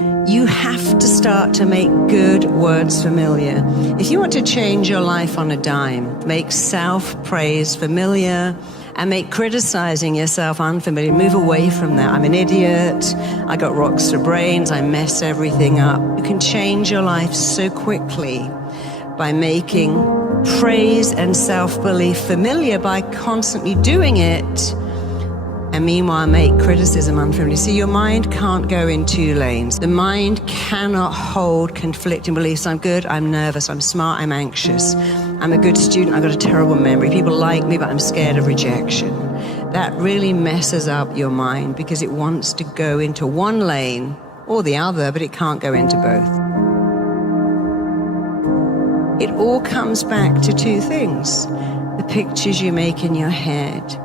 You have to start to make good words familiar. If you want to change your life on a dime, make self-praise familiar and make criticizing yourself unfamiliar. Move away from that. I'm an idiot. I got rocks for brains. I mess everything up. You can change your life so quickly by making praise and self-belief familiar by constantly doing it. And meanwhile, make criticism unfamiliar. See, your mind can't go in two lanes. The mind cannot hold conflicting beliefs. I'm good, I'm nervous, I'm smart, I'm anxious. I'm a good student, I've got a terrible memory. People like me, but I'm scared of rejection. That really messes up your mind because it wants to go into one lane or the other, but it can't go into both. It all comes back to two things: the pictures you make in your head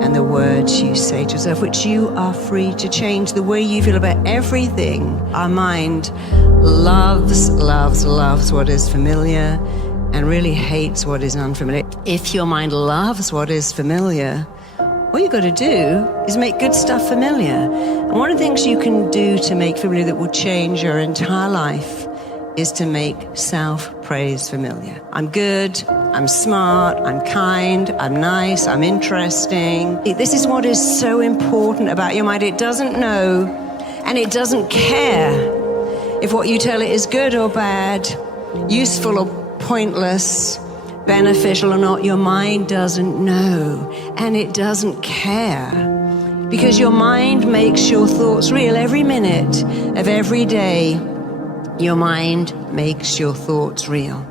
and the words you say to yourself, which you are free to change. The way you feel about everything. Our mind loves what is familiar and really hates what is unfamiliar. If your mind loves what is familiar, all you've got to do is make good stuff familiar. And one of the things you can do to make familiar that will change your entire life is to make self-praise familiar. I'm good, I'm smart, I'm kind, I'm nice, I'm interesting. This is what is so important about your mind. It doesn't know and it doesn't care if what you tell it is good or bad, useful or pointless, beneficial or not. Your mind doesn't know and it doesn't care, because your mind makes your thoughts real every minute of every day. Your mind makes your thoughts real.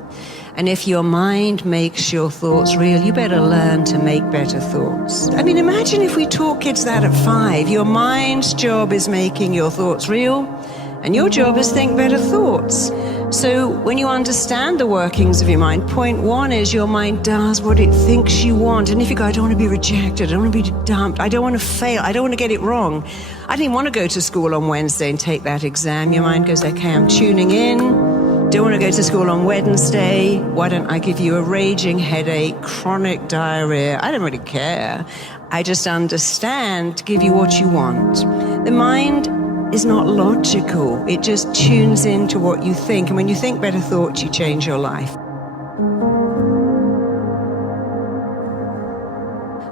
And if your mind makes your thoughts real, you better learn to make better thoughts. I mean, imagine if we taught kids that at 5. Your mind's job is making your thoughts real, and your job is think better thoughts. So when you understand the workings of your mind, point 1 is your mind does what it thinks you want. And if you go, I don't want to be rejected, I don't want to be dumped, I don't want to fail, I don't want to get it wrong, I didn't want to go to school on Wednesday and take that exam. Your mind goes, okay, I'm tuning in. Don't want to go to school on Wednesday. Why don't I give you a raging headache, chronic diarrhea? I don't really care. I just understand to give you what you want. The mind is not logical. It just tunes into what you think. And when you think better thoughts, you change your life.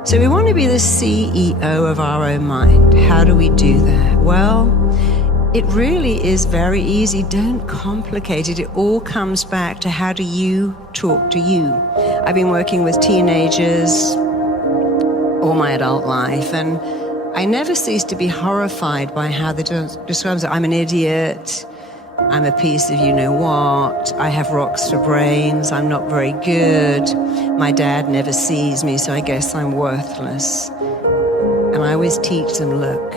So we want to be the CEO of our own mind. How do we do that? Well, it really is very easy. Don't complicate it. It all comes back to how do you talk to you. I've been working with teenagers all my adult life, and I never cease to be horrified by how they describe it. I'm an idiot. I'm a piece of you-know-what. I have rocks for brains. I'm not very good. My dad never sees me, so I guess I'm worthless. And I always teach them, look,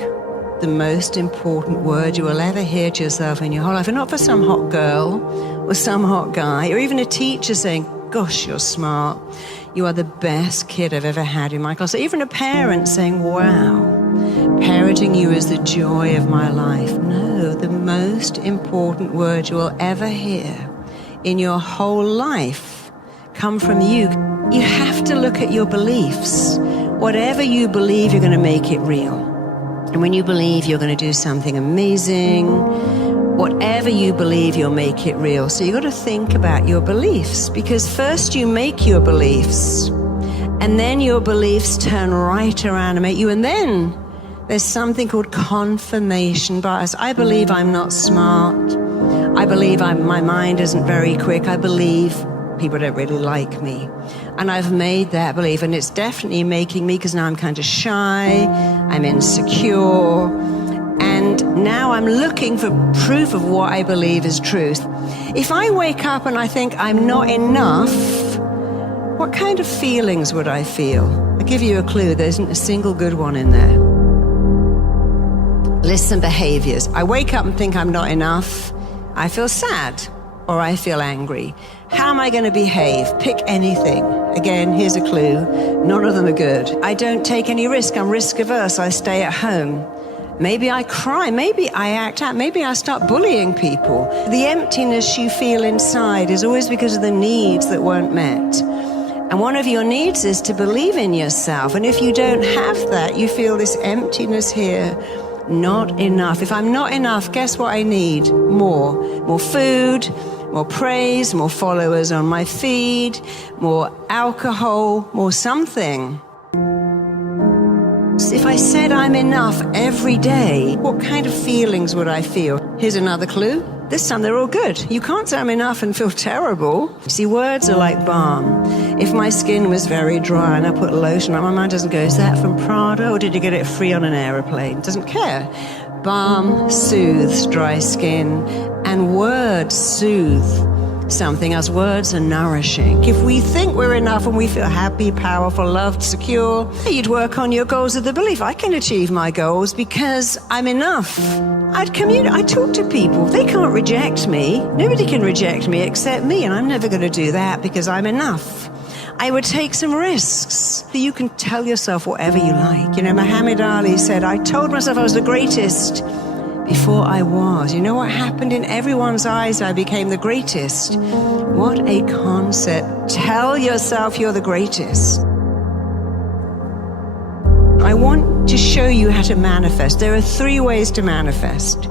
the most important word you will ever hear to yourself in your whole life, and not for some hot girl or some hot guy, or even a teacher saying, gosh, you're smart. You are the best kid I've ever had in my class. Or even a parent saying, wow, parenting you is the joy of my life. No, the most important word you will ever hear in your whole life come from you. You have to look at your beliefs. Whatever you believe, you're going to make it real. And when you believe you're going to do something amazing, whatever you believe, you'll make it real. So you've got to think about your beliefs, because first you make your beliefs, and then your beliefs turn right around and make you, and then there's something called confirmation bias. I believe I'm not smart. I believe my mind isn't very quick. I believe people don't really like me. And I've made that belief, and it's definitely making me, because now I'm kind of shy, I'm insecure, and now I'm looking for proof of what I believe is truth. If I wake up and I think I'm not enough, what kind of feelings would I feel? I'll give you a clue. There isn't a single good one in there. Listen, behaviors. I wake up and think I'm not enough. I feel sad, or I feel angry. How am I going to behave? Pick anything. Again, here's a clue. None of them are good. I don't take any risk. I'm risk averse. I stay at home. Maybe I cry. Maybe I act out. Maybe I start bullying people. The emptiness you feel inside is always because of the needs that weren't met. And one of your needs is to believe in yourself. And if you don't have that, you feel this emptiness here not enough. If I'm not enough, guess what I need? More. More food, more praise, more followers on my feed, more alcohol, more something. If I said I'm enough every day, what kind of feelings would I feel? Here's another clue. This time they're all good. You can't say I'm enough and feel terrible. See, words are like balm. If my skin was very dry and I put lotion on, my mind doesn't go, is that from Prada or did you get it free on an aeroplane? Doesn't care. Balm soothes dry skin, and words soothe something else. Words are nourishing. If we think we're enough and we feel happy, powerful, loved, secure, you'd work on your goals with the belief, I can achieve my goals because I'm enough. I'd talk to people. They can't reject me. Nobody can reject me except me, and I'm never going to do that because I'm enough. I would take some risks. You can tell yourself whatever you like. Muhammad Ali said, I told myself I was the greatest before I was. You know what happened? In everyone's eyes, I became the greatest. What a concept. Tell yourself you're the greatest. I want to show you how to manifest. There are 3 ways to manifest.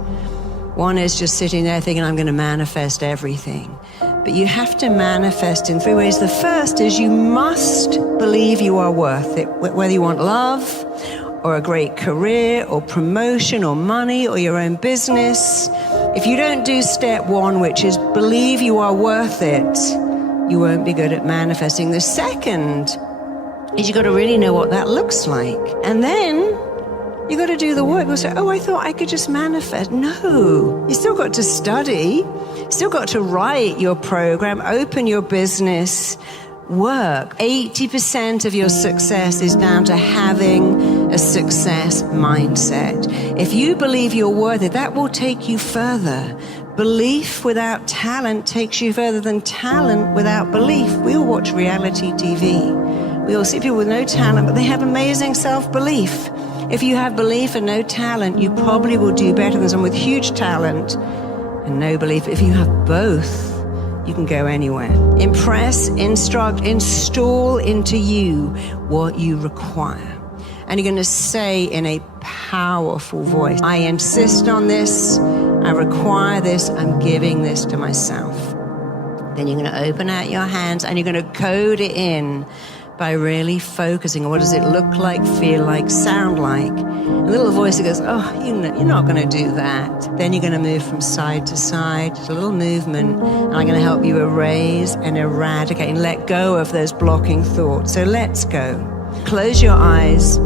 One is just sitting there thinking, I'm going to manifest everything. But you have to manifest in 3 ways. The first is you must believe you are worth it, whether you want love, or a great career, or promotion, or money, or your own business. If you don't do step 1, which is believe you are worth it, you won't be good at manifesting. The second is you got to really know what that looks like. And then you got to do the work. You'll say, I thought I could just manifest. No, you still got to study, still got to write your program, open your business, work. 80% of your success is down to having a success mindset. If you believe you're worth it, that will take you further. Belief without talent takes you further than talent without belief. We all watch reality TV. We all see people with no talent, but they have amazing self-belief. If you have belief and no talent, you probably will do better than someone with huge talent and no belief. If you have both, you can go anywhere. Impress, instruct, install into you what you require. And you're going to say in a powerful voice, I insist on this, I require this, I'm giving this to myself. Then you're going to open out your hands and you're going to code it in by really focusing on what does it look like, feel like, sound like. A little voice that goes, you're not going to do that. Then you're going to move from side to side, just a little movement, and I'm going to help you erase and eradicate and let go of those blocking thoughts. So let's go. Close your eyes,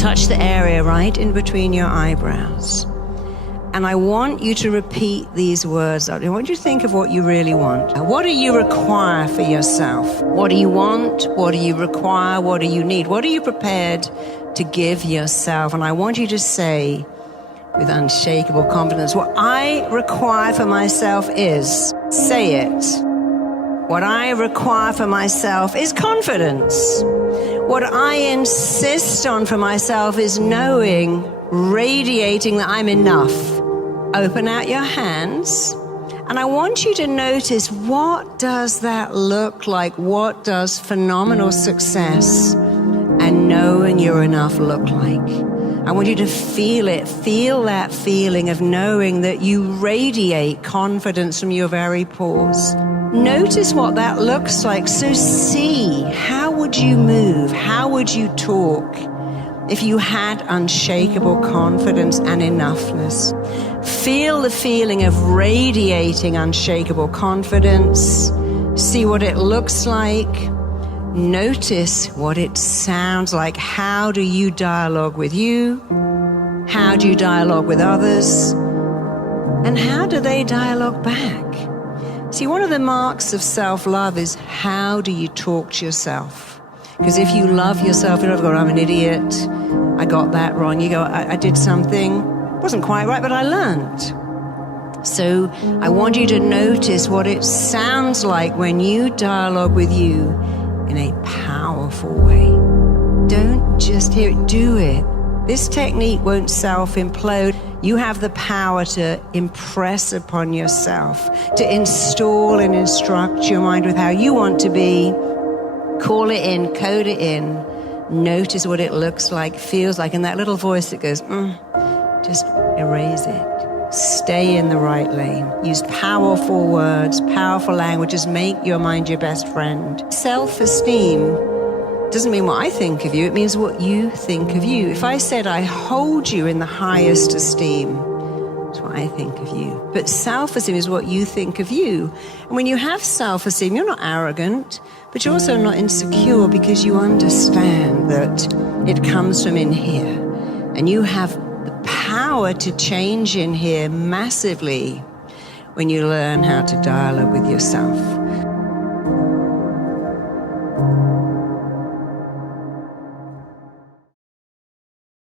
touch the area right in between your eyebrows. And I want you to repeat these words. I want you to think of what you really want. What do you require for yourself? What do you want? What do you require? What do you need? What are you prepared to give yourself? And I want you to say with unshakable confidence, what I require for myself is, say it. What I require for myself is confidence. What I insist on for myself is knowing, radiating that I'm enough. Open out your hands, and I want you to notice, what does that look like? What does phenomenal success and knowing you're enough look like? I want you to feel it. Feel that feeling of knowing that you radiate confidence from your very pores. Notice what that looks like. So see, how would you move? How would you talk if you had unshakable confidence and enoughness? Feel the feeling of radiating unshakable confidence. See what it looks like. Notice what it sounds like. How do you dialogue with you? How do you dialogue with others? And how do they dialogue back? See, one of the marks of self-love is, how do you talk to yourself? Because if you love yourself, you don't go, I'm an idiot, I got that wrong. You go, I did something, wasn't quite right, but I learned. So I want you to notice what it sounds like when you dialogue with you in a powerful way. Don't just hear it, do it. This technique won't self-implode. You have the power to impress upon yourself, to install and instruct your mind with how you want to be. Call it in, code it in. Notice what it looks like, feels like, and that little voice that goes, Just erase it. Stay in the right lane. Use powerful words, powerful languages. Make your mind your best friend. Self-esteem doesn't mean what I think of you. It means what you think of you. If I said I hold you in the highest esteem, that's what I think of you. But self-esteem is what you think of you. And when you have self-esteem, you're not arrogant, but you're also not insecure, because you understand that it comes from in here. And you have the power to change in here massively when you learn how to dialogue with yourself.